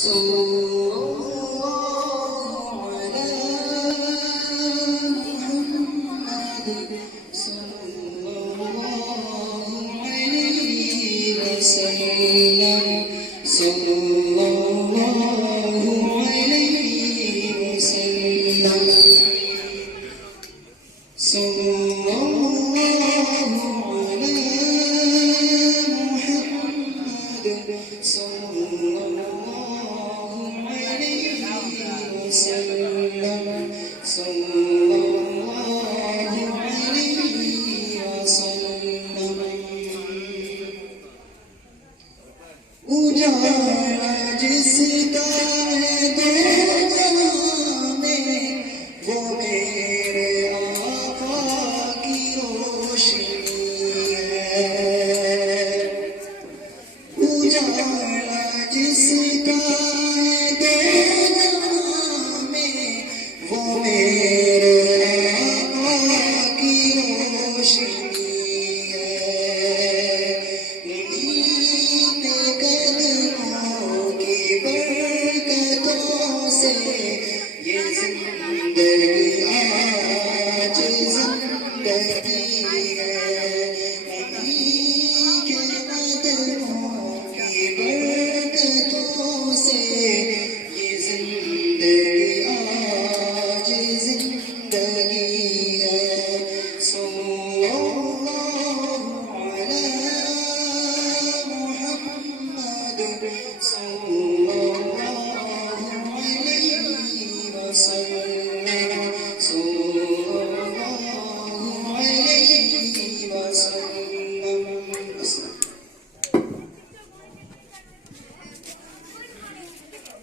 सल्लल्लाहु अलैहि मुहम्मद सल्लल्लाहु अलैहि वसल्लम सल्लल्लाहु अलैहि वसल्लम सल्लल्लाहु अलैहि मुहम्मद सल्लल्लाहु अलैहि वसल्लम सल्लल्लाहु अलैहि वसल्लम उजाला जिसका है दो जहां में वो मेरे आका की रोशनी है। उजाला जिसका है दो जहां में वो मेरे आका की रोशनी है। बरकतों से ये जिंदगी आज जिंदगी है। इन्हीं के कदमों की बरकतों से ये जिंदगी आज जिंदगी है। सल्लल्लाहु अलैहि मुहम्मद